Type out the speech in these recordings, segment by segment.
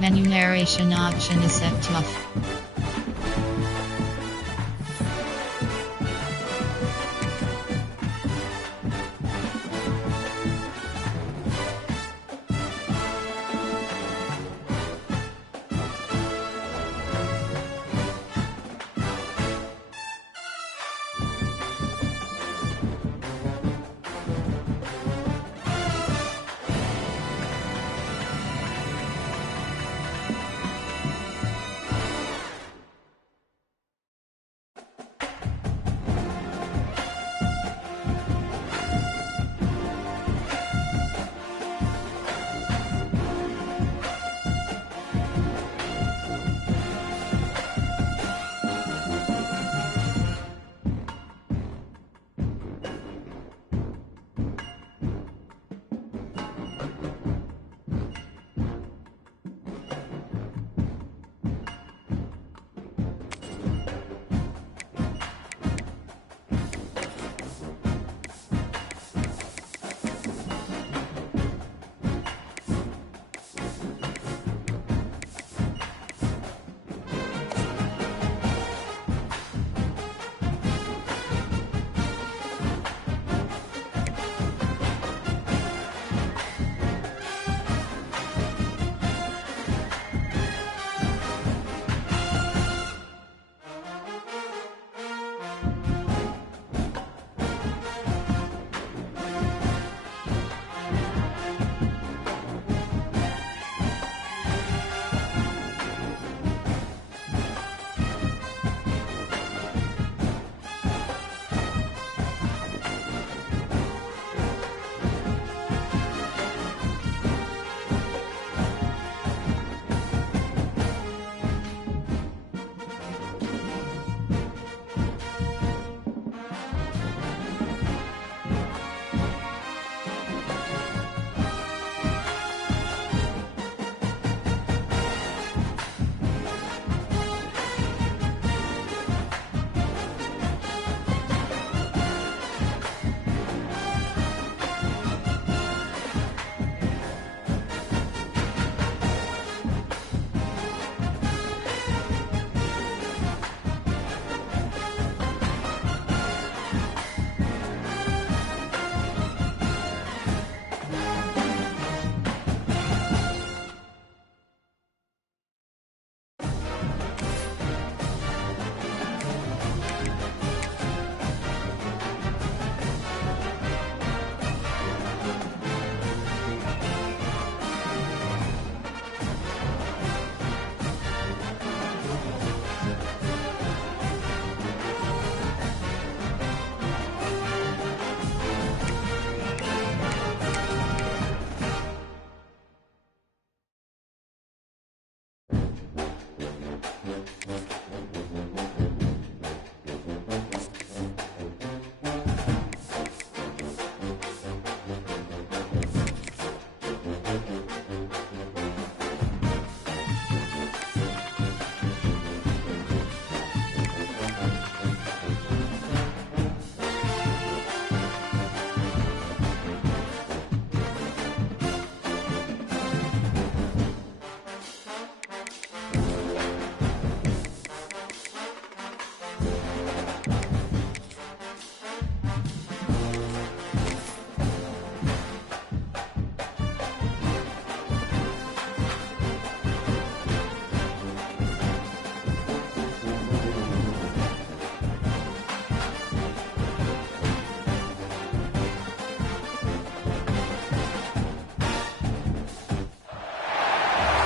Menu narration option is set to off.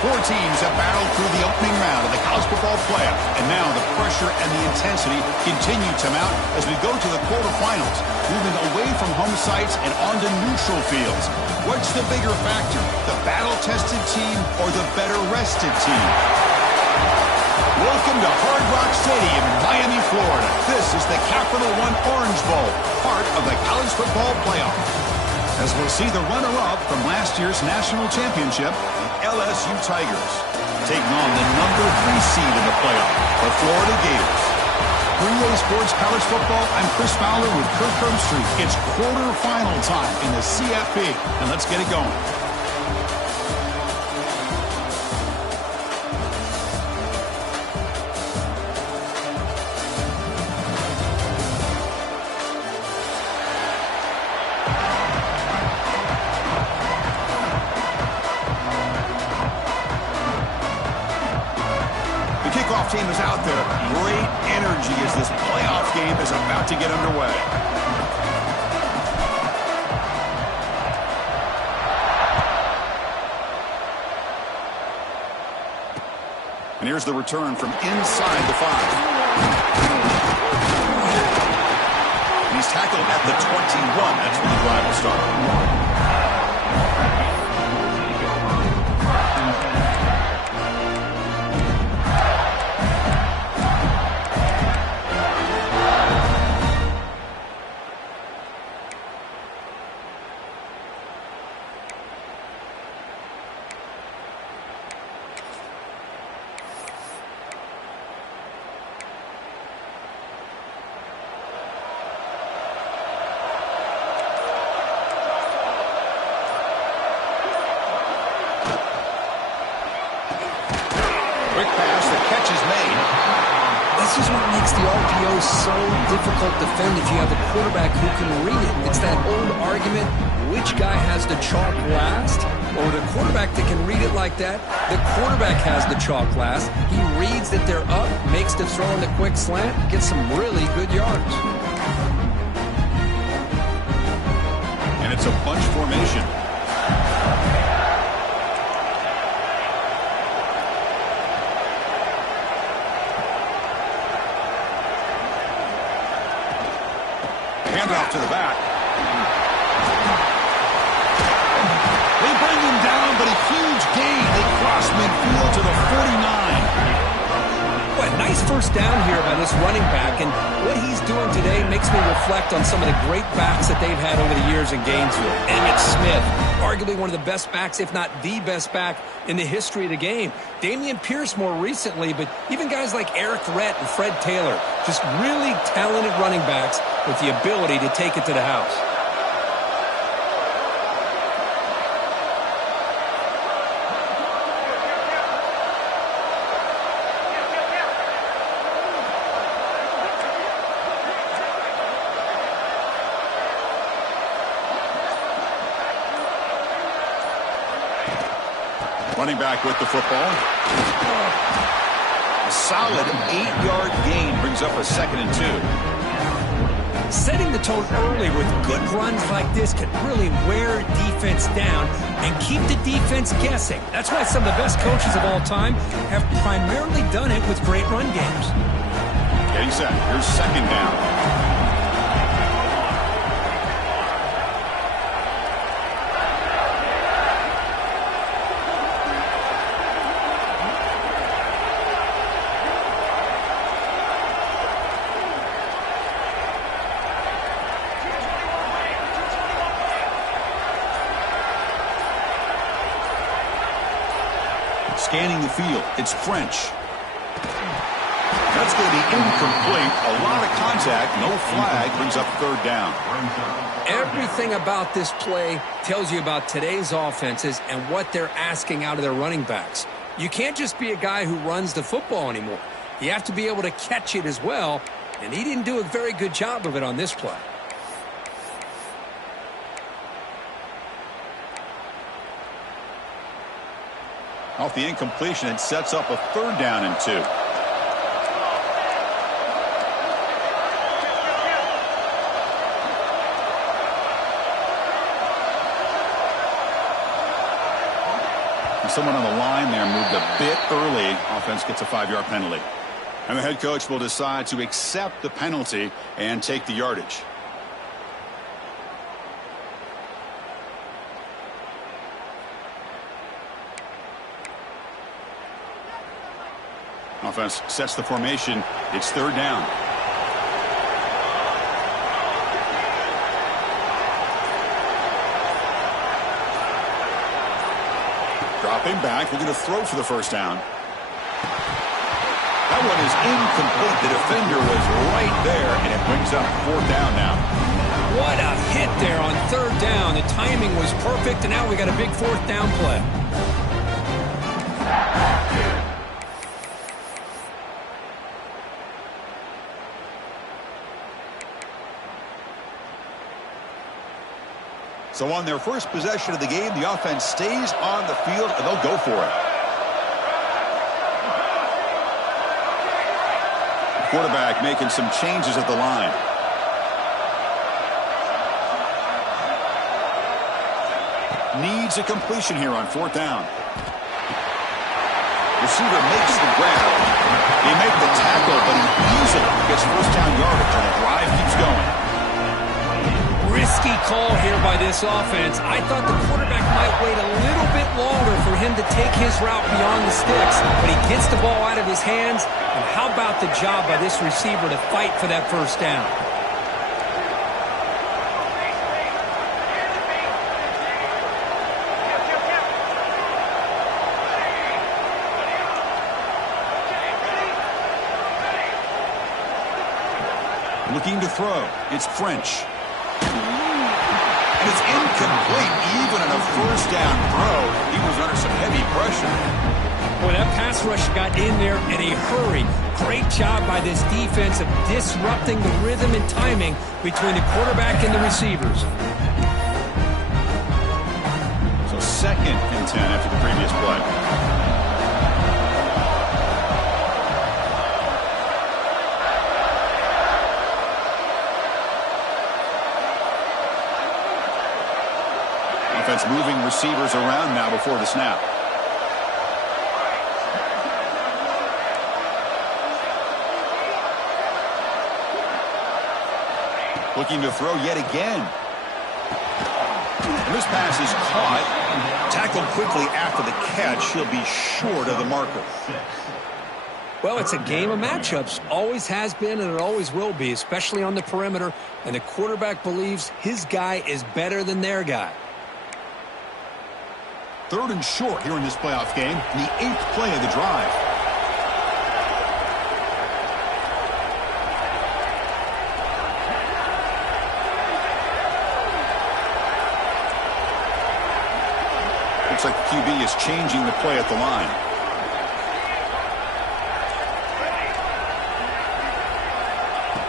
Four teams have battled through the opening round of the college football playoff, and now the pressure and the intensity continue to mount as we go to the quarterfinals, moving away from home sites and onto neutral fields. What's the bigger factor, the battle-tested team or the better-rested team? Welcome to Hard Rock Stadium in Miami, Florida. This is the Capital One Orange Bowl, part of the college football playoff. As we'll see the runner-up from last year's national championship, the LSU Tigers, taking on the number 3 seed in the playoff, the Florida Gators. 3A Sports College Football, I'm Chris Fowler with Kirk Herbstreit. It's quarterfinal time in the CFP, and let's get it going. team is out there. Great energy as this playoff game is about to get underway. And here's the return from inside the 5. He's tackled at the 21. That's where the drive will start. This is what makes the RPO so difficult to defend if you have a quarterback who can read it. It's that old argument, which guy has the chalk last? Or the quarterback that can read it like that, the quarterback has the chalk last. He reads that they're up, makes the throw in the quick slant, gets some really good yards. And it's a bunch formation. Handoff to the back. They bring him down, but a huge gain. They cross midfield to the 49. What a nice first down here by this running back, and what he's doing today makes me reflect on some of the great backs that they've had over the years in Gainesville. Emmitt Smith, arguably one of the best backs, if not the best back in the history of the game. Dameon Pierce more recently, but even guys like Eric Rhett and Fred Taylor, just really talented running backs with the ability to take it to the house. Running back with the football. A solid 8-yard gain brings up a 2nd and 2. Setting the tone early with good runs like this can really wear defense down and keep the defense guessing. That's why some of the best coaches of all time have primarily done it with great run games. Getting set. Here's 2nd down. Scanning the field. It's French. That's going to be incomplete. A lot of contact. No flag. Brings up 3rd down. Everything about this play tells you about today's offenses and what they're asking out of their running backs. You can't just be a guy who runs the football anymore. You have to be able to catch it as well, and he didn't do a very good job of it on this play. Off the incompletion, it sets up a 3rd down and 2. And someone on the line there moved a bit early. Offense gets a 5-yard penalty. And the head coach will decide to accept the penalty and take the yardage. Offense sets the formation. It's 3rd down. Dropping back, looking to throw for the 1st down. That one is incomplete. The defender was right there, and it brings up 4th down now. What a hit there on 3rd down. The timing was perfect, and now we got a big 4th down play. So on their first possession of the game, the offense stays on the field, and they'll go for it. Quarterback making some changes at the line. Needs a completion here on 4th down. Receiver makes the grab. He made the tackle, but he easily gets 1st down yardage, and the drive keeps going. Risky call here by this offense. I thought the quarterback might wait a little bit longer for him to take his route beyond the sticks, but he gets the ball out of his hands. And how about the job by this receiver to fight for that 1st down? Looking to throw. It's French. And it's incomplete. Even on a 1st down throw, he was under some heavy pressure. Boy, that pass rush got in there in a hurry. Great job by this defense of disrupting the rhythm and timing between the quarterback and the receivers. So 2nd and 10 after the previous play. Offense moving receivers around now before the snap. Looking to throw yet again. And this pass is caught. Tackled quickly after the catch. He'll be short of the marker. Well, it's a game of matchups. Always has been, and it always will be, especially on the perimeter. And the quarterback believes his guy is better than their guy. 3rd and short here in this playoff game. The 8th play of the drive. Looks like the QB is changing the play at the line.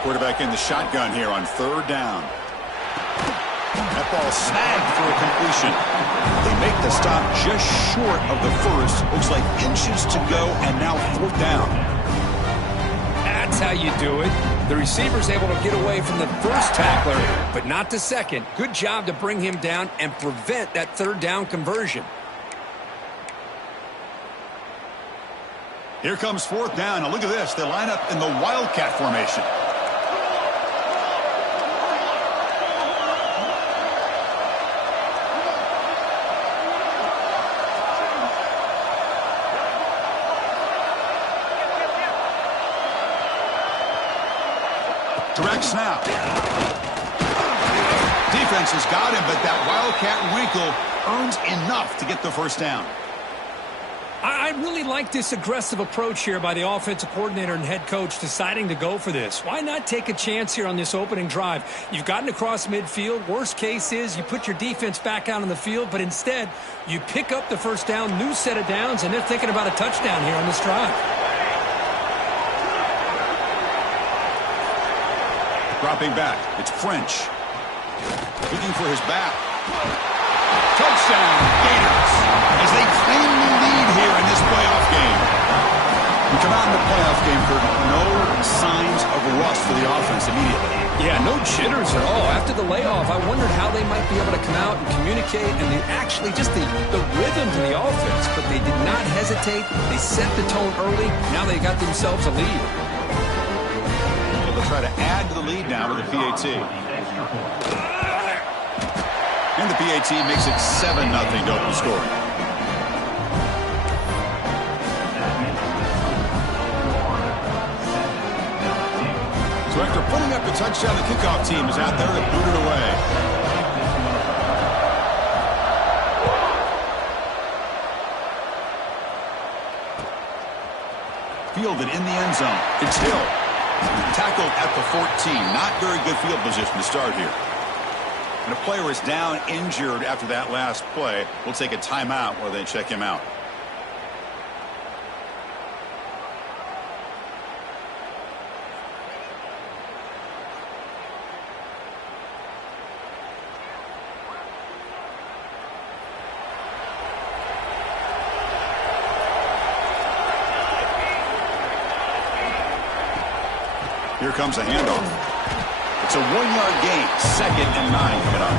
Quarterback in the shotgun here on 3rd down. That ball snagged for a completion. They make the stop just short of the 1st. Looks like inches to go, and now 4th down. That's how you do it. The receiver's able to get away from the 1st tackler, but not the 2nd. Good job to bring him down and prevent that 3rd down conversion. Here comes 4th down. Now look at this. They line up in the Wildcat formation. Direct snap. Defense has got him, but that Wildcat wrinkle earns enough to get the 1st down. I really like this aggressive approach here by the offensive coordinator and head coach deciding to go for this. Why not take a chance here on this opening drive? You've gotten across midfield. Worst case is you put your defense back out on the field, but instead you pick up the 1st down, new set of downs, and they're thinking about a touchdown here on this drive. Dropping back. It's French. Looking for his back. Touchdown, Gators, as they claim the lead here in this playoff game. We come out in the playoff game for no signs of rust for the offense immediately. Yeah, no jitters at all. After the layoff, I wondered how they might be able to come out and communicate and actually just the rhythm to the offense. But they did not hesitate. They set the tone early. Now they got themselves a lead. They'll try to add to the lead now with the PAT. And the PAT makes it 7-0 to open the scoring. So after putting up the touchdown, the kickoff team is out there to boot it away. Fielded in the end zone. It's Hill. Tackled at the 14. Not very good field position to start here. And a player is down injured after that last play. We'll take a timeout while they check him out. Here comes a handoff. It's a 1-yard gain. 2nd and 9 coming up.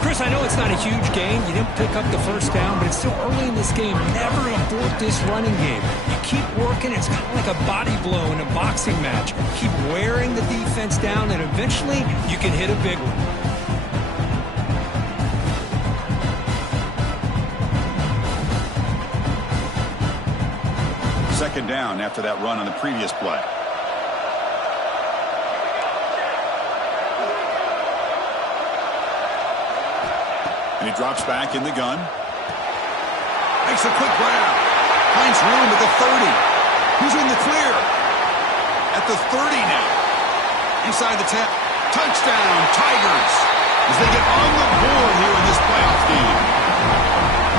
Chris, I know it's not a huge gain. You didn't pick up the first down, but it's still early in this game. Never abort this running game. You keep working. It's kind of like a body blow in a boxing match. Keep wearing the defense down, and eventually you can hit a big one. 2nd down after that run on the previous play. And he drops back in the gun. Makes a quick grab. Finds room at the 30. Who's in the clear? At the 30 now. Inside the 10. Touchdown, Tigers. As they get on the board here in this playoff game.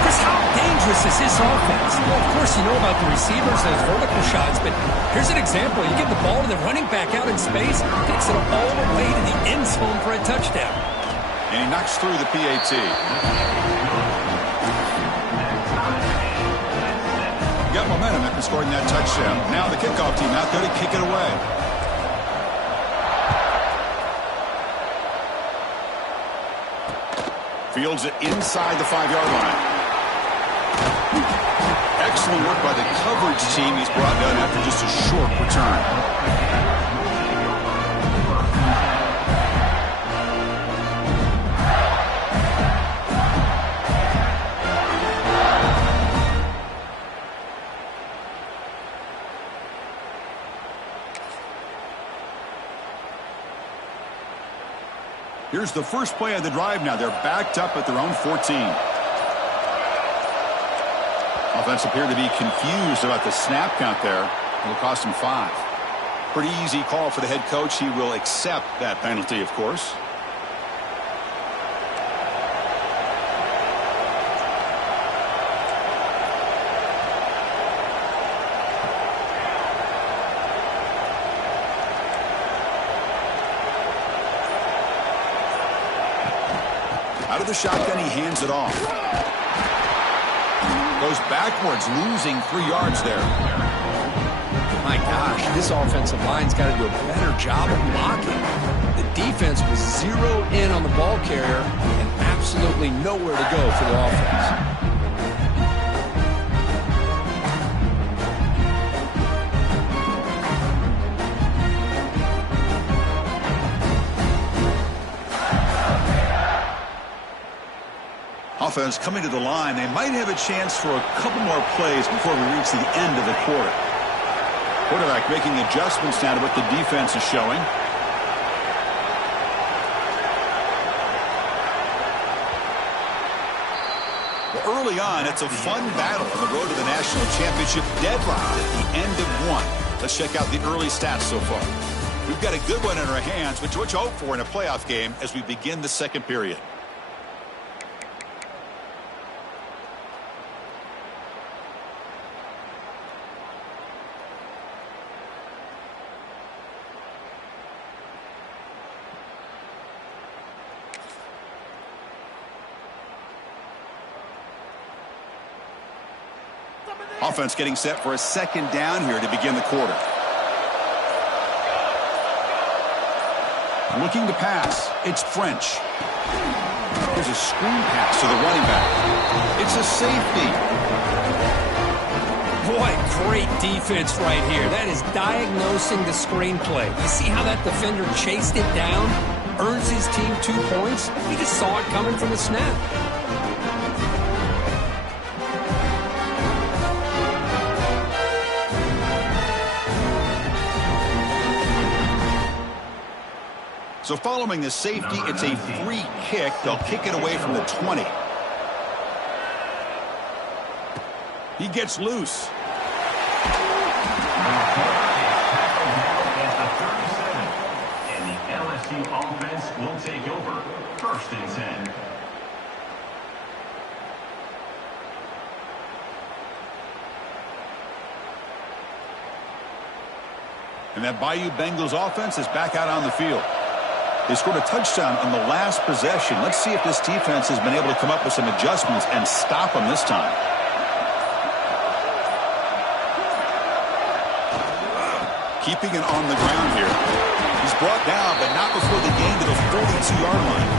Chris, how dangerous is this offense? Well, of course, you know about the receivers, those vertical shots, but here's an example. You give the ball to the running back out in space, takes it all the way to the end zone for a touchdown. And he knocks through the PAT. Got momentum after scoring that touchdown. Now the kickoff team out there to kick it away. Fields it inside the 5-yard line. Excellent work by the coverage team. He's brought down after just a short return. Here's the first play of the drive now. They're backed up at their own 14. Offense appeared to be confused about the snap count there. It'll cost him 5. Pretty easy call for the head coach. He will accept that penalty, of course. Out of the shotgun, he hands it off. Goes backwards, losing 3 yards there. My gosh, this offensive line's got to do a better job of blocking. The defense was zeroed in on the ball carrier and absolutely nowhere to go for the offense. Offense coming to the line. They might have a chance for a couple more plays before we reach the end of the quarter. Quarterback making adjustments now to what the defense is showing. Well, early on, it's a fun battle on the road to the national championship, deadlocked at the end of one. Let's check out the early stats so far. We've got a good one in our hands, which we hope for in a playoff game as we begin the second period. Offense getting set for a second down here to begin the quarter. Looking to pass. It's French. There's a screen pass to the running back. It's a safety. Boy, great defense right here. That is diagnosing the screenplay. You see how that defender chased it down? Earns his team 2 points? He just saw it coming from the snap. So following the safety, it's a free kick. They'll kick it away from the 20. He gets loose. And the LSU offense will take over. 1st and 10. And that Bayou Bengals offense is back out on the field. They scored a touchdown on the last possession. Let's see if this defense has been able to come up with some adjustments and stop them this time. keeping it on the ground here. He's brought down, but not before the gain to the 42-yard line.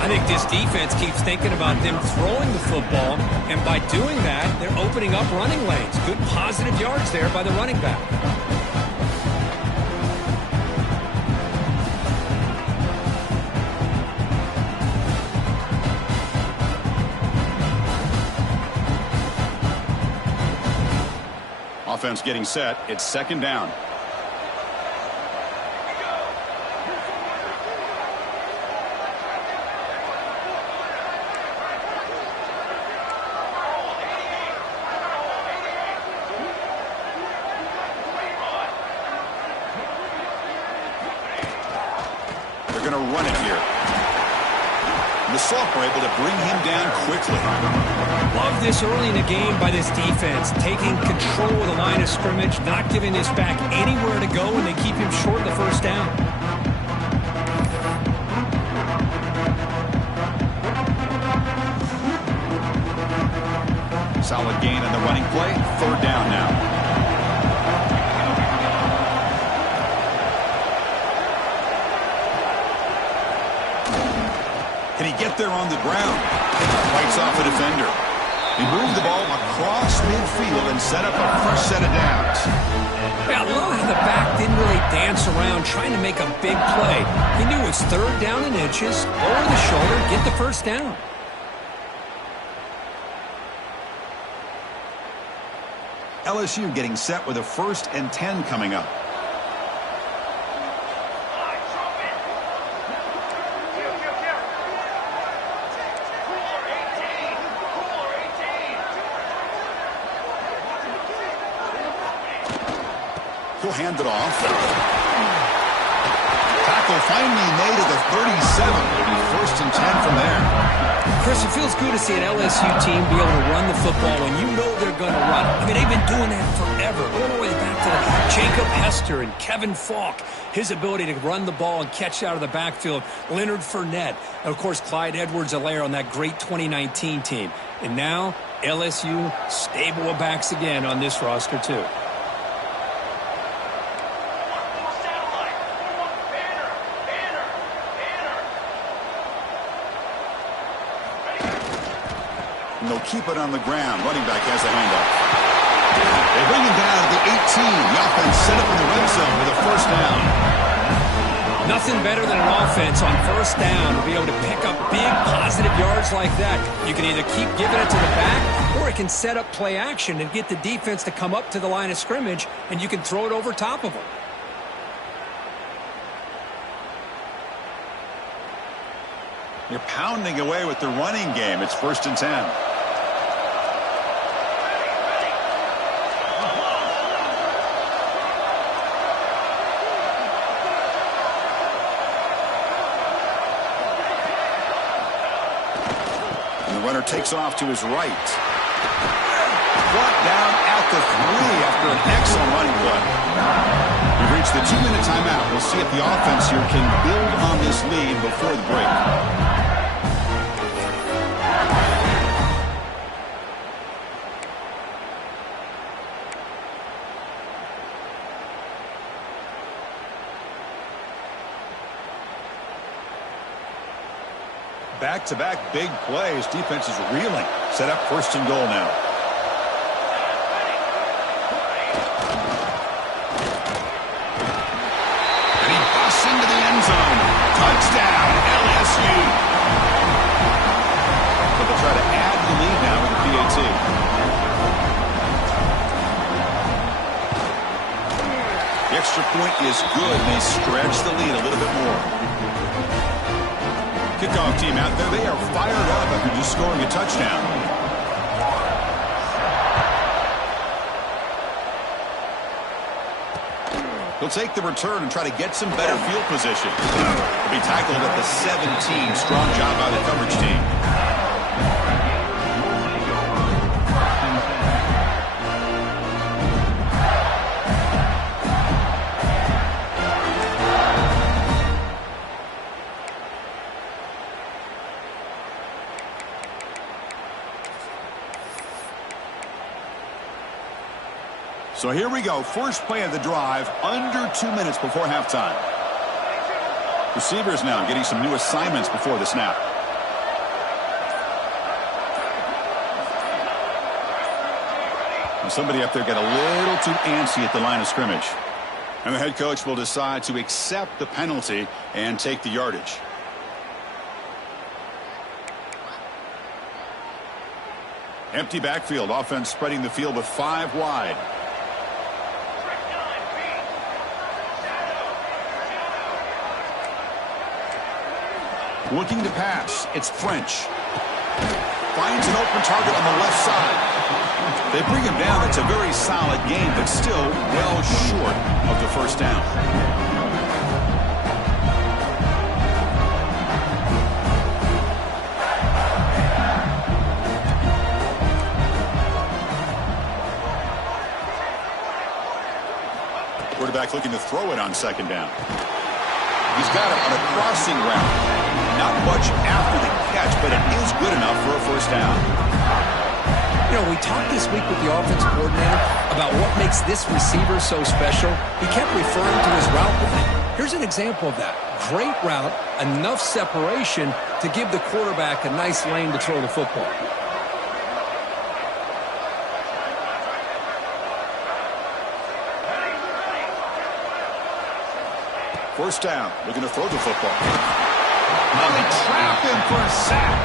I think this defense keeps thinking about them throwing the football, and by doing that, they're opening up running lanes. Good positive yards there by the running back. Offense getting set. It's second down. They're going to run it here. The Salk were able to bring him down quickly. Love this early in the game by this defense, taking control of the line of scrimmage, not giving this back anywhere to go, and they keep him short of the first down. Solid gain on the running play. Third down now. Can he get there on the ground? Fights off a defender. He moved the ball across midfield and set up a fresh set of downs. Yeah, I love how the back didn't really dance around trying to make a big play. He knew it was third down in inches, lower the shoulder, get the first down. LSU getting set with a 1st and 10 coming up. He'll hand it off. Tackle finally made at the 37. It'll be 1st and 10 from there. Chris, it feels good to see an LSU team be able to run the football when you know they're going to run. I mean, they've been doing that forever, all the way back to Jacob Hester and Kevin Falk. His ability to run the ball and catch out of the backfield. Leonard Fournette. And, of course, Clyde Edwards-Helaire on that great 2019 team. And now, LSU stable of backs again on this roster, too. And they'll keep it on the ground. Running back has a handoff. They bring him down at the 18. The offense set up in the red zone with a first down. Nothing better than an offense on first down to be able to pick up big positive yards like that. You can either keep giving it to the back, or it can set up play action and get the defense to come up to the line of scrimmage, and you can throw it over top of them. You're pounding away with the running game. It's 1st and 10. And the runner takes off to his right. Brought down at the 3 after an excellent running play. We've reached the 2-minute timeout. We'll see if the offense here can build on this lead before the break. Back-to-back big plays. Defense is reeling. Set up 1st and goal now. And he busts into the end zone. Touchdown, LSU. But they'll try to add the lead now with the PAT. The extra point is good, and they stretch the lead a little bit more. Kickoff team out there. They are fired up after just scoring a touchdown. He'll take the return and try to get some better field position. He'll be tackled at the 17. Strong job by the coverage team. So here we go. First play of the drive, under 2 minutes before halftime. Receivers now getting some new assignments before the snap. Somebody up there got a little too antsy at the line of scrimmage. And the head coach will decide to accept the penalty and take the yardage. Empty backfield. Offense spreading the field with 5 wide. Looking to pass. It's French. Finds an open target on the left side. They bring him down. It's a very solid game, but still well short of the first down. Quarterback looking to throw it on second down. He's got it on a crossing route. Not much after the catch, but it is good enough for a first down. You know, we talked this week with the offense coordinator about what makes this receiver so special. He kept referring to his route running. Here's an example of that. Great route, enough separation to give the quarterback a nice lane to throw the football. First down, looking to throw the football. Now they trap him for a sack.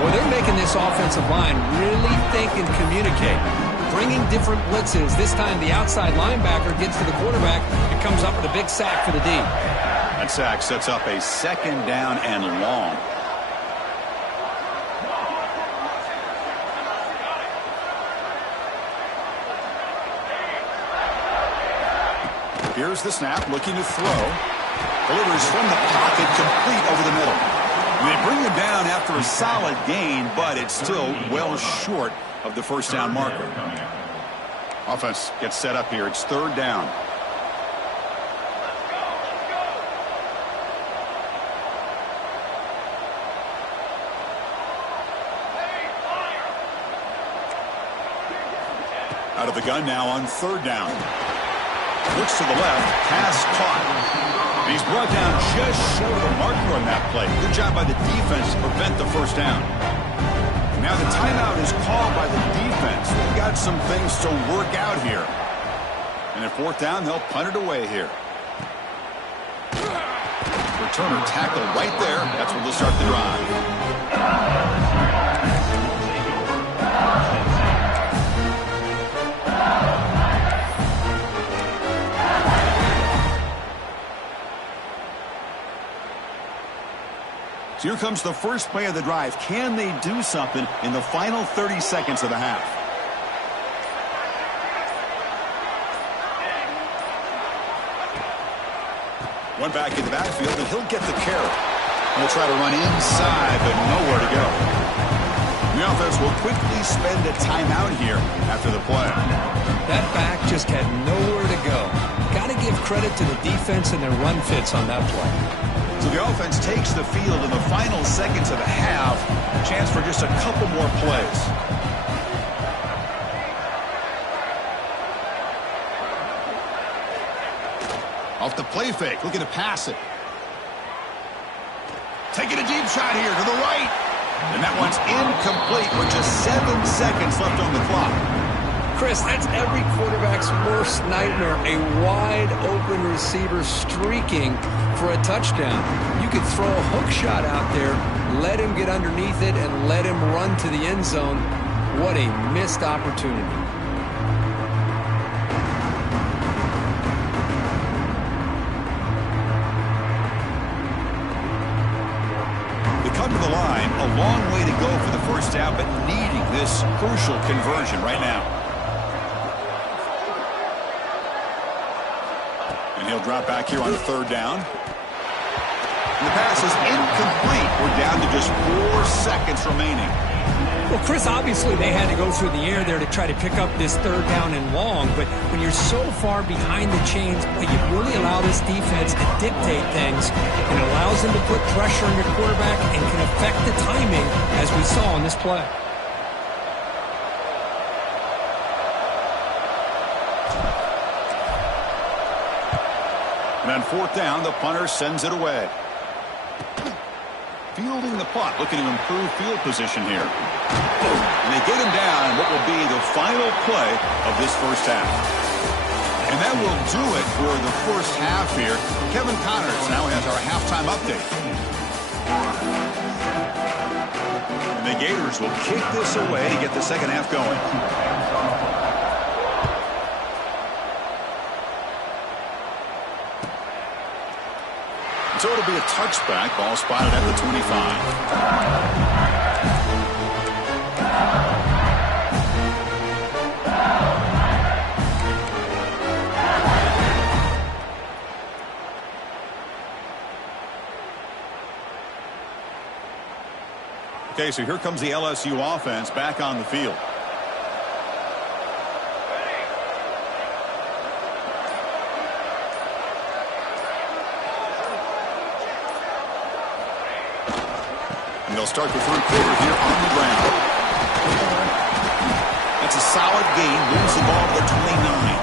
Well, they're making this offensive line really think and communicate. Bringing different blitzes. This time the outside linebacker gets to the quarterback and comes up with a big sack for the D. That sack sets up a second down and long. Here's the snap, looking to throw. Delivers from the pocket, complete over the middle. They bring him down after a solid gain, but it's still well short of the first down marker. Offense gets set up here. It's third down. Out of the gun now on third down. Looks to the left, pass caught. And he's brought down just short of the marker on that play. Good job by the defense to prevent the first down. Now the timeout is called by the defense. They've got some things to work out here. And at fourth down, they'll punt it away here. Returner tackle right there. That's where they'll start the drive. So here comes the first play of the drive. Can they do something in the final 30 seconds of the half? One back in the backfield, and he'll get the carry. He'll try to run inside, but nowhere to go. The offense will quickly spend a timeout here after the play. That back just had nowhere to go. Got to give credit to the defense and their run fits on that play. So the offense takes the field in the final seconds of the half. Chance for just a couple more plays. Off the play fake, looking to pass it. Taking a deep shot here to the right. And that one's incomplete with just 7 seconds left on the clock. Chris, that's every quarterback's worst nightmare. A wide-open receiver streaking for a touchdown. You could throw a hook shot out there, let him get underneath it, and let him run to the end zone. What a missed opportunity. They come to the line, a long way to go for the first down, but needing this crucial conversion right now. And he'll drop back here on third down. And the pass is incomplete. We're down to just 4 seconds remaining. Well, Chris, obviously they had to go through the air there to try to pick up this third down and long, but when you're so far behind the chains, boy, you really allow this defense to dictate things, and it allows them to put pressure on your quarterback and can affect the timing, as we saw on this play. And on fourth down, the punter sends it away. Fielding the punt, looking to improve field position here. And they get him down what will be the final play of this first half. And that will do it for the first half here. Kevin Connors now has our halftime update. And the Gators will kick this away to get the second half going. So it'll be a touchback. Ball spotted at the 25. Okay, so here comes the LSU offense back on the field. And they'll start the third quarter here on the ground. That's a solid gain. Moves the ball to the 29.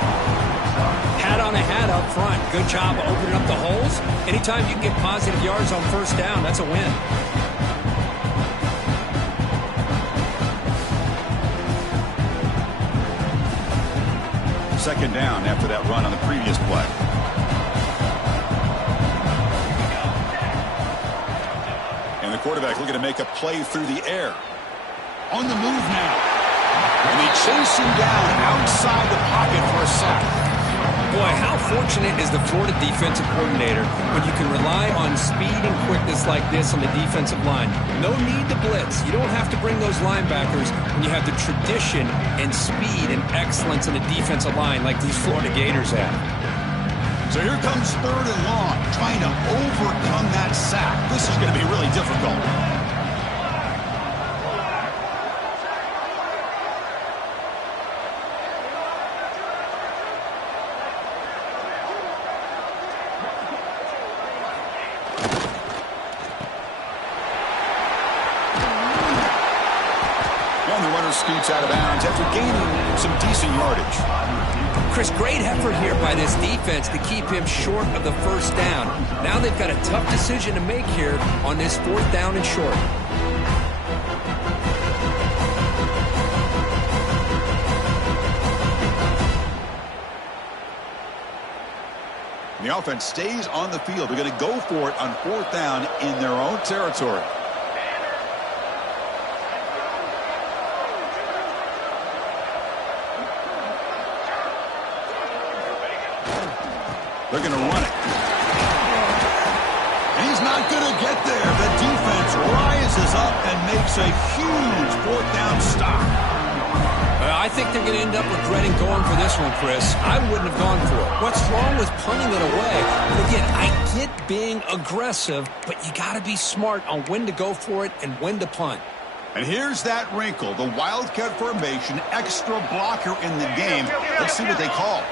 Hat on a hat up front. Good job opening up the holes. Anytime you can get positive yards on first down, that's a win. Second down after that run on the previous play. And the quarterback looking to make a play through the air. On the move now. And they chase him down outside the pocket for a sack. Boy, how fortunate is the Florida defensive coordinator when you can rely on speed and quickness like this on the defensive line. No need to blitz. You don't have to bring those linebackers when you have the tradition and speed and excellence in the defensive line like these Florida Gators have. So here comes third and long, trying to overcome that sack. This is going to be really difficult. Scoots out of bounds after gaining some decent yardage. Chris, great effort here by this defense to keep him short of the first down. Now they've got a tough decision to make here on this fourth down and short. The offense stays on the field. They're going to go for it on fourth down in their own territory. They're going to run it. And he's not going to get there. The defense rises up and makes a huge fourth down stop. I think they're going to end up regretting going for this one, Chris. I wouldn't have gone for it. What's wrong with punting it away? And again, I get being aggressive, but you got to be smart on when to go for it and when to punt. And here's that wrinkle. The Wildcat formation, extra blocker in the game. Let's see what they call.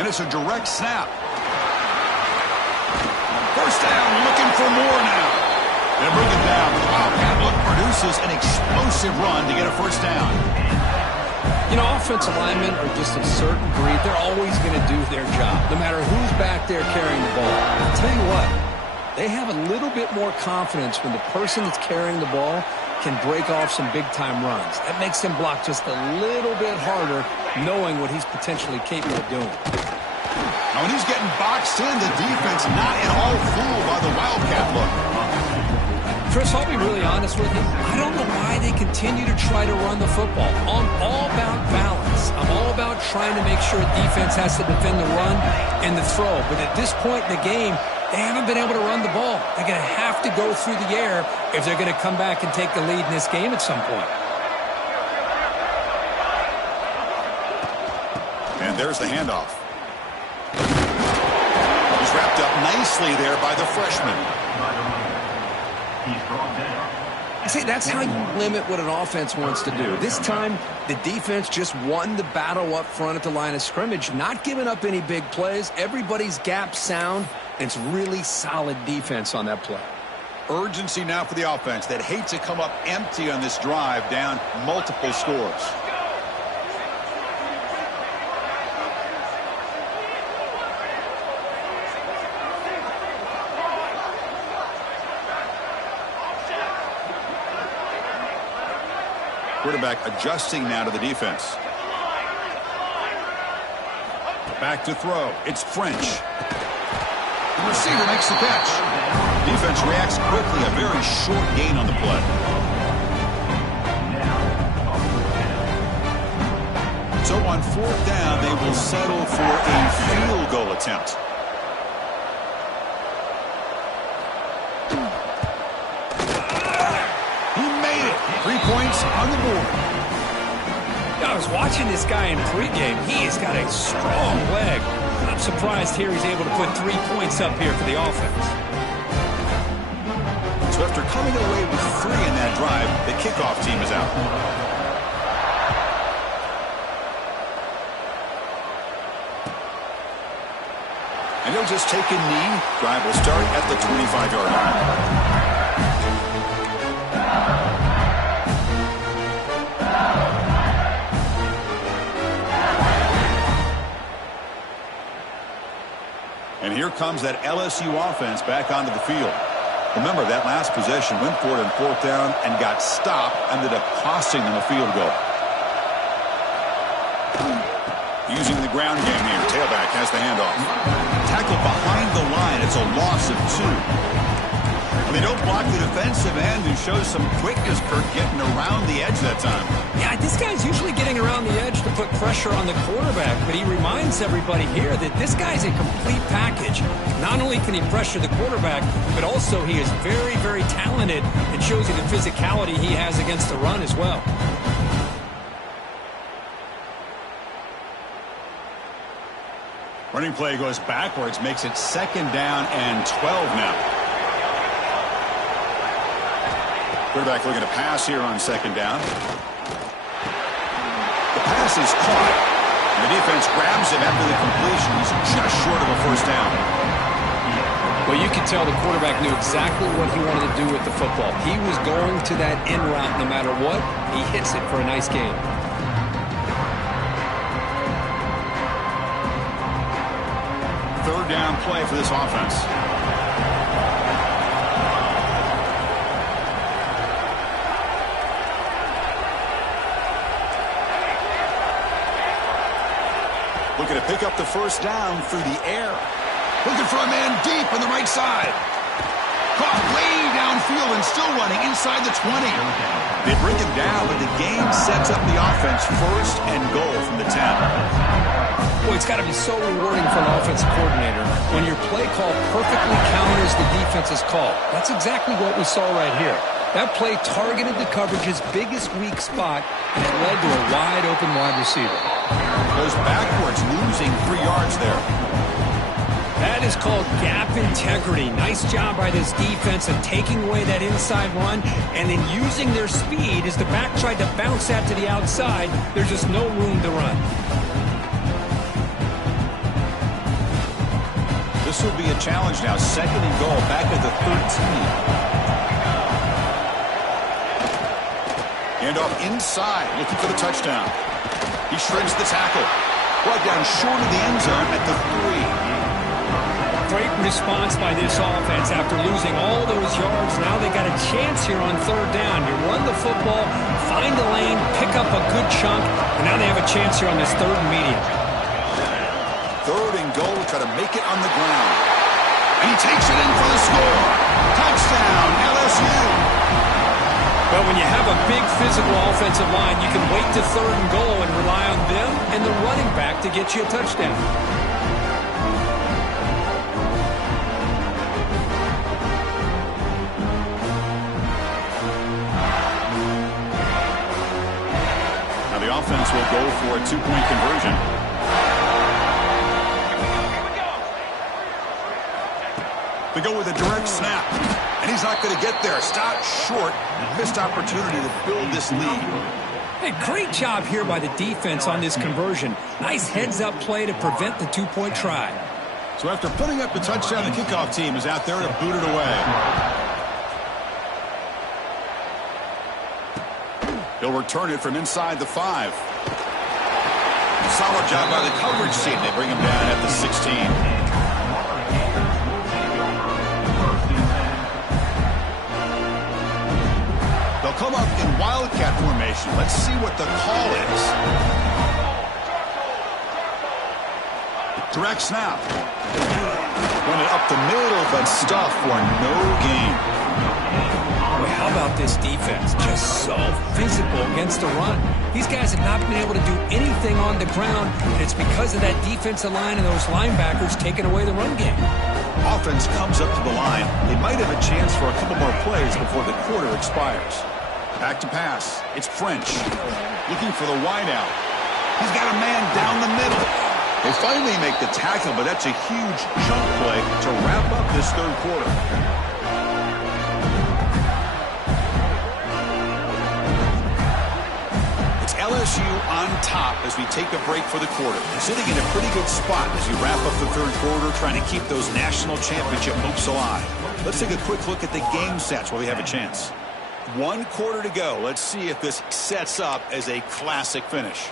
And it's a direct snap. First down, looking for more now. They bring it down. The Wildcat look produces an explosive run to get a first down. You know, offensive linemen are just a certain breed. They're always going to do their job, no matter who's back there carrying the ball. I'll tell you what, they have a little bit more confidence when the person that's carrying the ball can break off some big-time runs. That makes them block just a little bit harder, knowing what he's potentially capable of doing. Now, when he's getting boxed in, the defense not at all fooled by the Wildcat look. Chris, I'll be really honest with you. I don't know why they continue to try to run the football. I'm all about balance. I'm all about trying to make sure defense has to defend the run and the throw. But at this point in the game, they haven't been able to run the ball. They're going to have to go through the air if they're going to come back and take the lead in this game at some point. And there's the handoff. He's wrapped up nicely there by the freshman. See, that's how you limit what an offense wants to do. This time, the defense just won the battle up front at the line of scrimmage, not giving up any big plays. Everybody's gap sound, and it's really solid defense on that play. Urgency now for the offense that hates to come up empty on this drive, down multiple scores. Quarterback adjusting now to the defense. Back to throw. It's French. The receiver makes the catch. Defense reacts quickly. A very short gain on the play. So on fourth down, they will settle for a field goal attempt. He made it. 3 points on the board. I was watching this guy in pregame. He has got a strong leg. I'm surprised here he's able to put 3 points up here for the offense. So after coming away with 3 in that drive, the kickoff team is out. And he'll just take a knee. Drive will start at the 25-yard line. And here comes that LSU offense back onto the field. Remember, that last possession went for it on fourth down and got stopped, ended up costing them a field goal. Using the ground game here. Tailback has the handoff. Tackle behind the line. It's a loss of 2. And they don't block the defensive end, who shows some quickness, Kirk, getting around the edge that time. Yeah, this guy's usually getting around the edge to put pressure on the quarterback, but he reminds everybody here that this guy's a complete package. Not only can he pressure the quarterback, but also he is very, very talented and shows you the physicality he has against the run as well. Running play goes backwards, makes it 2nd down and 12 now. Quarterback looking to pass here on 2nd down. The pass is caught. And the defense grabs him after the completion. He's just short of a 1st down. Well, you can tell the quarterback knew exactly what he wanted to do with the football. He was going to that in route no matter what. He hits it for a nice gain. Third down play for this offense. Looking to pick up the 1st down through the air. Looking for a man deep on the right side. Caught way downfield and still running inside the 20. They bring him down, but the game sets up the offense 1st and goal from the 10. Boy, it's got to be so rewarding for an offensive coordinator when your play call perfectly counters the defense's call. That's exactly what we saw right here. That play targeted the coverage's biggest weak spot, and it led to a wide-open wide receiver. Goes backwards, losing 3 yards there. That is called gap integrity. Nice job by this defense of taking away that inside run and then using their speed as the back tried to bounce that to the outside. There's just no room to run. This will be a challenge now. 2nd and goal, back at the 13. Handoff inside, looking for the touchdown. He shreds the tackle. Brought down short of the end zone at the 3. Great response by this offense after losing all those yards. Now they got a chance here on 3rd down. You run the football, find a lane, pick up a good chunk, and now they have a chance here on this 3rd and medium. 3rd and goal, try to make it on the ground. And he takes it in for the score. Touchdown, LSU. But when you have a big physical offensive line, you can wait to 3rd and goal and rely on them and the running back to get you a touchdown. Now the offense will go for a 2-point conversion. They go with a direct snap. And he's not going to get there. Stopped short. Missed opportunity to build this lead. Hey, great job here by the defense on this conversion. Nice heads-up play to prevent the 2-point try. So after putting up the touchdown, the kickoff team is out there to boot it away. He'll return it from inside the 5. Solid job by the coverage team. They bring him down at the 16. come up in wildcat formation. Let's see what the call is. Direct snap. Run it up the middle, but stuff for no gain. Boy, how about this defense? Just so physical against the run. These guys have not been able to do anything on the ground, and it's because of that defensive line and those linebackers taking away the run game. Offense comes up to the line. They might have a chance for a couple more plays before the quarter expires. Back to pass. It's French. Looking for the wideout. He's got a man down the middle. They finally make the tackle, but that's a huge chunk play to wrap up this third quarter. It's LSU on top as we take a break for the quarter. Sitting in a pretty good spot as we wrap up the third quarter, trying to keep those national championship hopes alive. Let's take a quick look at the game stats while we have a chance. 1 quarter to go. Let's see if this sets up as a classic finish.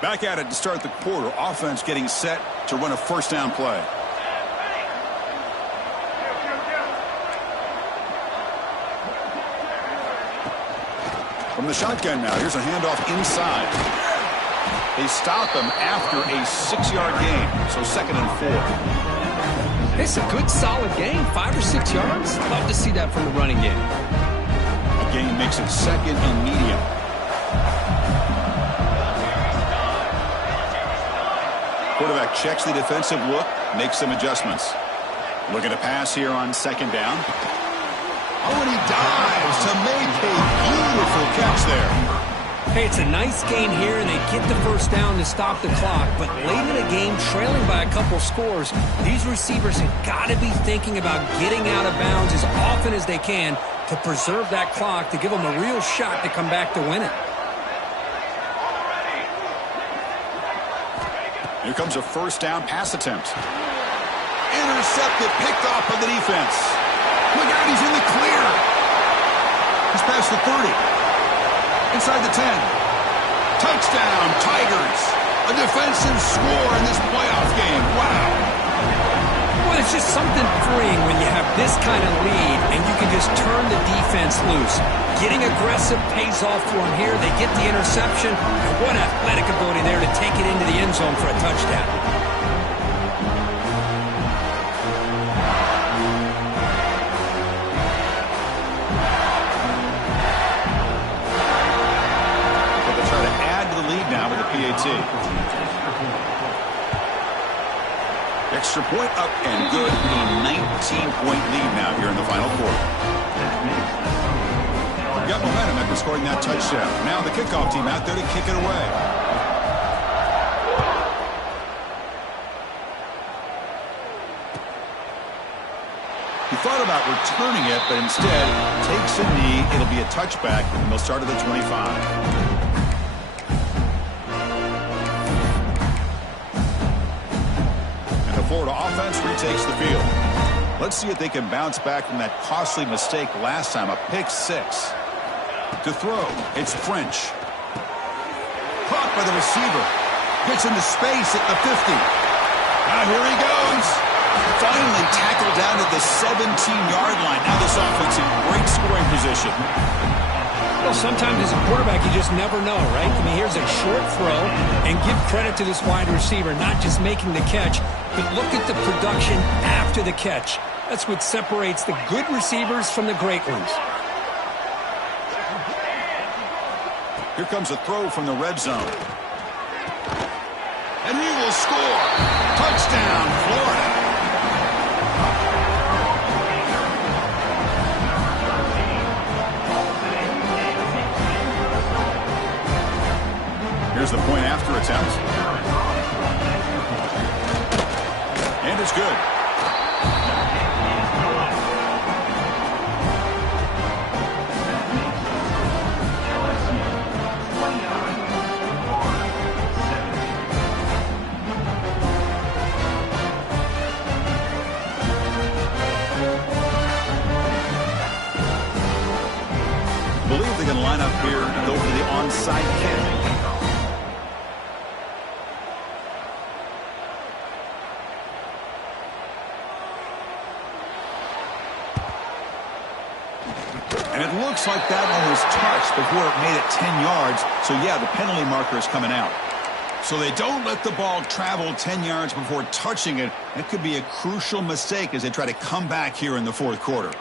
Back at it to start the quarter. Offense getting set to run a first down play. From the shotgun now. Here's a handoff inside. They stop him after a 6-yard gain. So 2nd and 4. It's a good, solid gain. 5 or 6 yards. Love to see that from the running game. A gain makes it 2nd and medium. Quarterback checks the defensive look, makes some adjustments. Looking to pass here on 2nd down. Oh, and he dives to make a beautiful catch there. Hey, it's a nice gain here, and they get the first down to stop the clock. But late in the game, trailing by a couple scores, these receivers have got to be thinking about getting out of bounds as often as they can to preserve that clock, to give them a real shot to come back to win it. Here comes a first down pass attempt. Intercepted, picked off by the defense. Look out, he's in the clear. He's past the 30. Inside the 10. Touchdown, Tigers. A defensive score in this playoff game. Wow. Well, it's just something freeing when you have this kind of lead and you can just turn the defense loose. Getting aggressive pays off for them here. They get the interception. And what athletic ability there to take it into the end zone for a touchdown. But they'll try to add to the lead now with the PAT. Extra point up and good. A 19-point lead now here in the final quarter. Got momentum after scoring that touchdown. Now the kickoff team out there to kick it away. He thought about returning it, but instead takes a knee. It'll be a touchback, and they'll start at the 25. And the Florida offense retakes the field. Let's see if they can bounce back from that costly mistake last time, a pick 6. To throw, it's French. Caught by the receiver. Gets into space at the 50. Now here he goes. Finally tackled down at the 17-yard line. Now this offense in great scoring position. Well, sometimes as a quarterback, you just never know, right? I mean, here's a short throw, and give credit to this wide receiver, not just making the catch, but look at the production after the catch. That's what separates the good receivers from the great ones. Here comes a throw from the red zone. And he will score. Touchdown, Florida. Here's the point after attempt. And it's good. Believe they can line up here and go for the onside kick. And it looks like that one was touched before it made it 10 yards. So, yeah, the penalty marker is coming out. So they don't let the ball travel 10 yards before touching it. That could be a crucial mistake as they try to come back here in the fourth quarter.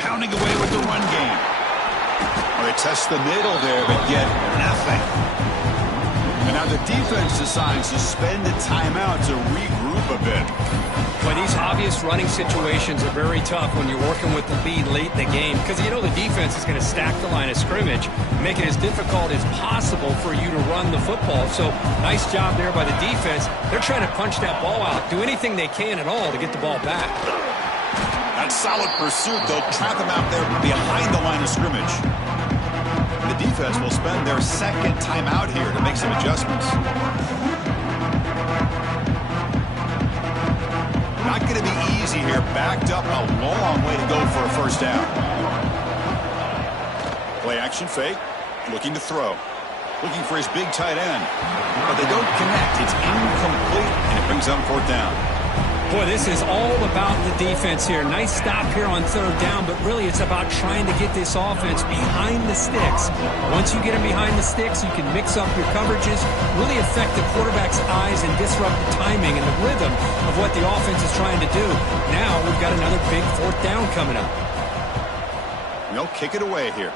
Pounding away with the run game. They test the middle there, but get nothing. And now the defense decides to spend a timeout to regroup a bit. Well, these obvious running situations are very tough when you're working with the lead late in the game because you know the defense is going to stack the line of scrimmage, make it as difficult as possible for you to run the football. So nice job there by the defense. They're trying to punch that ball out, do anything they can at all to get the ball back. That solid pursuit, they'll trap him out there behind the line of scrimmage. The defense will spend their second timeout here to make some adjustments. Not going to be easy here. Backed up a long way to go for a first down. Play action fake. Looking to throw. Looking for his big tight end. But they don't connect. It's incomplete, and it brings up fourth down. Boy, this is all about the defense here. Nice stop here on third down, but really it's about trying to get this offense behind the sticks. Once you get them behind the sticks, you can mix up your coverages, really affect the quarterback's eyes and disrupt the timing and the rhythm of what the offense is trying to do. Now we've got another big fourth down coming up. They'll kick it away here.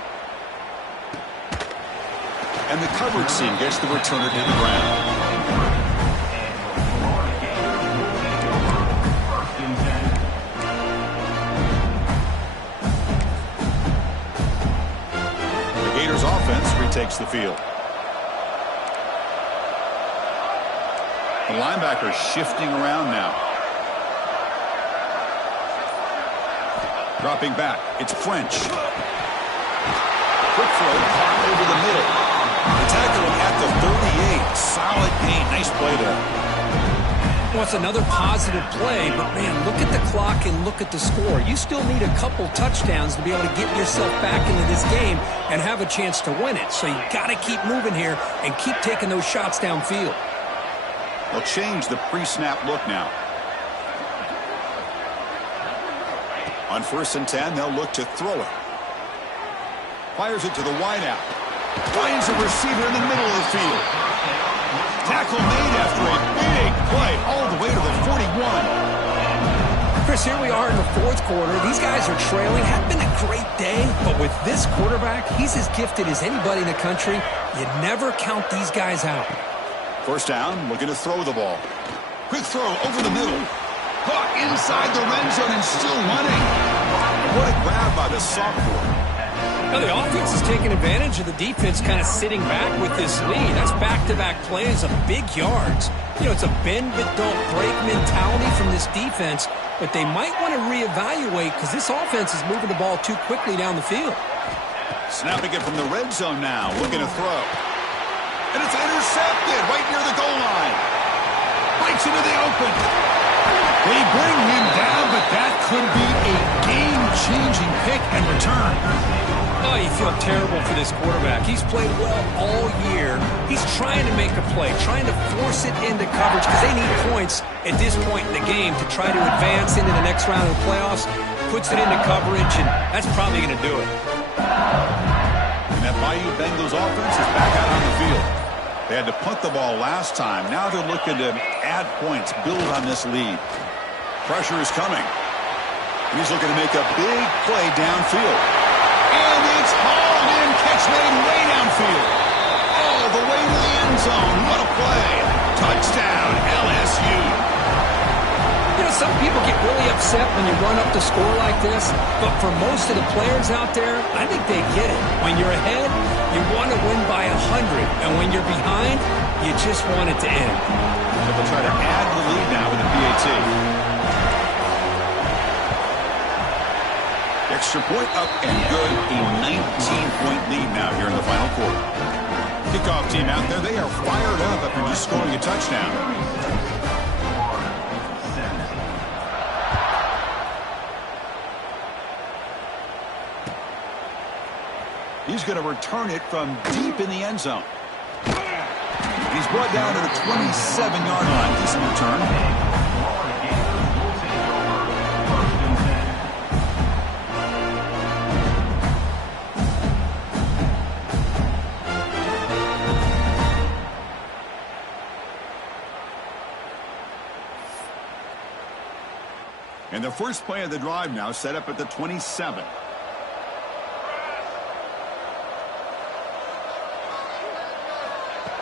And the coverage team gets the returner to the ground. Offense retakes the field. The linebacker shifting around now. Dropping back. It's French. Quick throw caught over the middle. The tackle at the 38. Solid gain. Nice play there. Well, it's another positive play, but man, look at the clock and look at the score. You still need a couple touchdowns to be able to get yourself back into this game and have a chance to win it. So you got to keep moving here and keep taking those shots downfield. They'll change the pre-snap look now. On 1st and 10, they'll look to throw it. Fires it to the wideout. Finds a receiver in the middle of the field. Tackle made after a big play all the way to the 41. Chris, here we are in the fourth quarter. These guys are trailing. Had been a great day, but with this quarterback, he's as gifted as anybody in the country. You never count these guys out. First down, looking to throw the ball. Quick throw over the middle. Caught inside the red zone and still running. What a grab by the sophomore. Now the offense is taking advantage of the defense kind of sitting back with this lead. That's back-to-back plays of big yards. You know, it's a bend but don't break mentality from this defense, but they might want to reevaluate because this offense is moving the ball too quickly down the field. Snapping it from the red zone now, looking to throw. And it's intercepted right near the goal line. Breaks into the open. They bring him down, but that could be a game-changing pick and return. Oh, you feel terrible for this quarterback. He's played well all year. He's trying to make a play, trying to force it into coverage because they need points at this point in the game to try to advance into the next round of the playoffs. Puts it into coverage, and that's probably going to do it. And that Bayou Bengals offense is back out on the field. They had to punt the ball last time. Now they're looking to add points, build on this lead. Pressure is coming. He's looking to make a big play downfield. And it's hauled in, catch made way downfield. All the way to the end zone. What a play. Touchdown, LSU. You know, some people get really upset when you run up the score like this, but for most of the players out there, I think they get it. When you're ahead, you want to win by 100, and when you're behind, you just want it to end. So they'll try to add the lead now with the PAT. Extra point up and good. A 19-point lead now here in the final quarter. Kickoff team out there. They are fired up after just scoring a touchdown. He's going to return it from deep in the end zone. He's brought down to the 27-yard line. Decent return. And the first play of the drive now set up at the 27.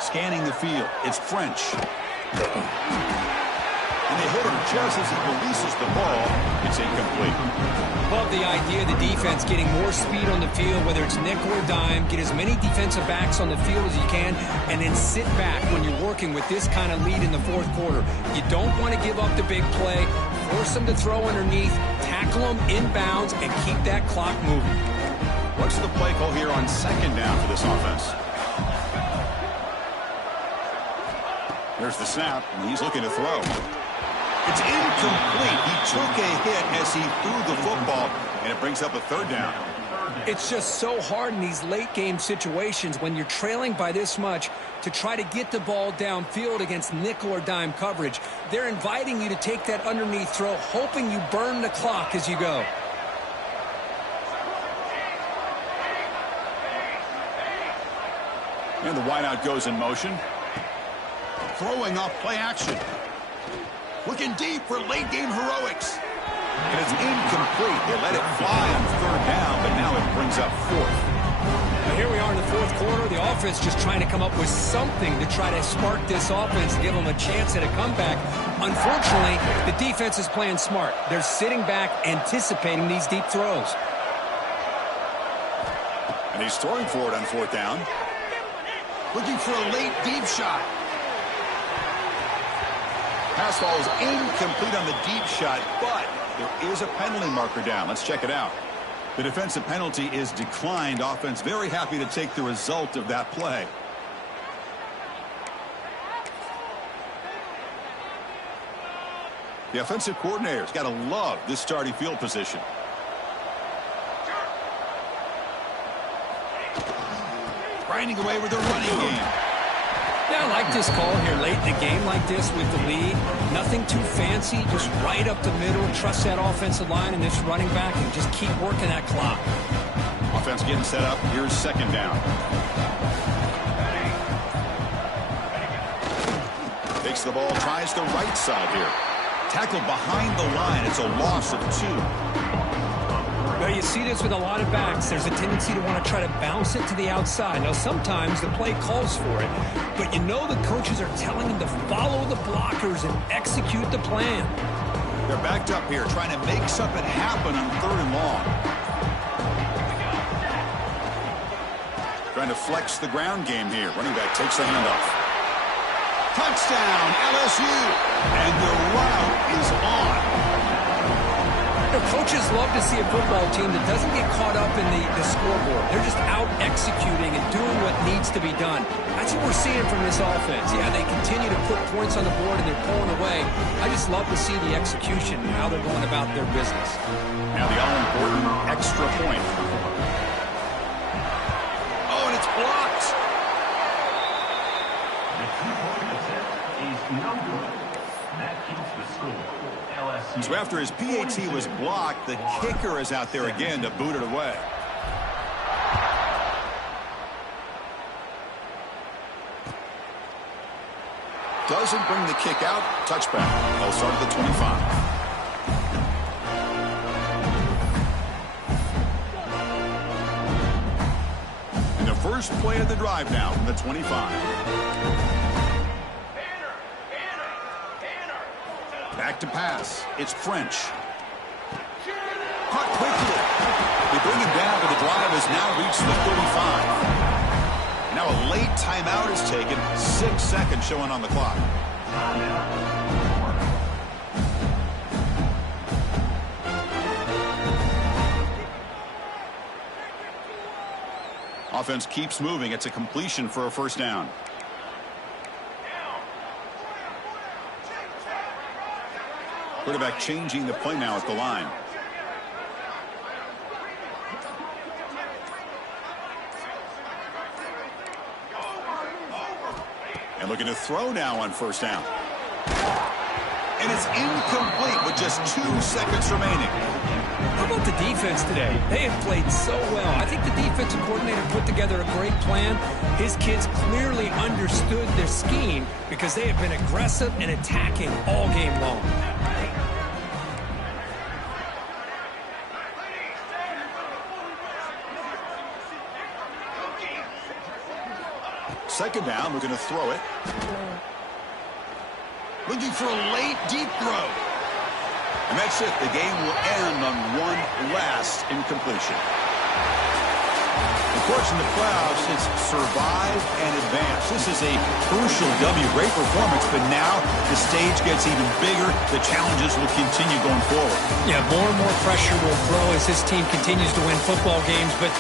Scanning the field, it's French. And they hit him just as he releases the ball. It's incomplete. Love the idea of the defense getting more speed on the field, whether it's nickel or dime. Get as many defensive backs on the field as you can, and then sit back when you're working with this kind of lead in the fourth quarter. You don't want to give up the big play. Force them to throw underneath, tackle them inbounds, and keep that clock moving. What's the play call here on second down for this offense? There's the snap, and he's looking to throw. It's incomplete. He took a hit as he threw the football, and it brings up a third down. It's just so hard in these late-game situations when you're trailing by this much to try to get the ball downfield against nickel or dime coverage. They're inviting you to take that underneath throw, hoping you burn the clock as you go. And the wideout goes in motion. Throwing off play action. Looking deep for late-game heroics. And it's incomplete. They let it fly on third down, but now it brings up fourth. Now here we are in the fourth quarter. The offense just trying to come up with something to try to spark this offense, give them a chance at a comeback. Unfortunately, the defense is playing smart. They're sitting back, anticipating these deep throws. And he's throwing for it on fourth down. Looking for a late deep shot. Pass ball is incomplete on the deep shot, but there is a penalty marker down. Let's check it out. The defensive penalty is declined. Offense very happy to take the result of that play. The offensive coordinator's got to love this starting field position. Grinding away with their running game. Yeah, I like this call here late in the game like this with the lead. Nothing too fancy, just right up the middle. Trust that offensive line and this running back and just keep working that clock. Offense getting set up. Here's second down. Takes the ball, tries the right side here. Tackled behind the line. It's a loss of 2. Well, you see this with a lot of backs. There's a tendency to want to try to bounce it to the outside. Now, sometimes the play calls for it, but you know the coaches are telling them to follow the blockers and execute the plan. They're backed up here, trying to make something happen on third and long. Trying to flex the ground game here. Running back takes the handoff. Touchdown, LSU! And the route is on. The coaches love to see a football team that doesn't get caught up in the scoreboard. They're just out executing and doing what needs to be done. That's what we're seeing from this offense. Yeah, they continue to put points on the board and they're pulling away. I just love to see the execution and how they're going about their business. Now the all-important extra point. Oh, and it's blocked. The two-point attempt is no good. That keeps the score. So after his PAT was blocked, the kicker is out there again to boot it away. Doesn't bring the kick out. Touchback. They'll start at the 25. And the first play of the drive now from the 25. Back to pass. It's French. Caught quickly. They bring him down, but the drive has now reached the 35. And now a late timeout is taken. 6 seconds showing on the clock. Offense keeps moving. It's a completion for a first down. Quarterback changing the play now at the line. And looking to throw now on first down. And it's incomplete with just 2 seconds remaining. How about the defense today? They have played so well. I think the defensive coordinator put together a great plan. His kids clearly understood their scheme because they have been aggressive and attacking all game long. Second down, we're going to throw it. Looking for a late, deep throw. And that's it. The game will end on one last incompletion. Of course, in the playoffs, it's survive and advance. This is a crucial W. Great performance, but now the stage gets even bigger. The challenges will continue going forward. Yeah, more and more pressure will grow as this team continues to win football games, but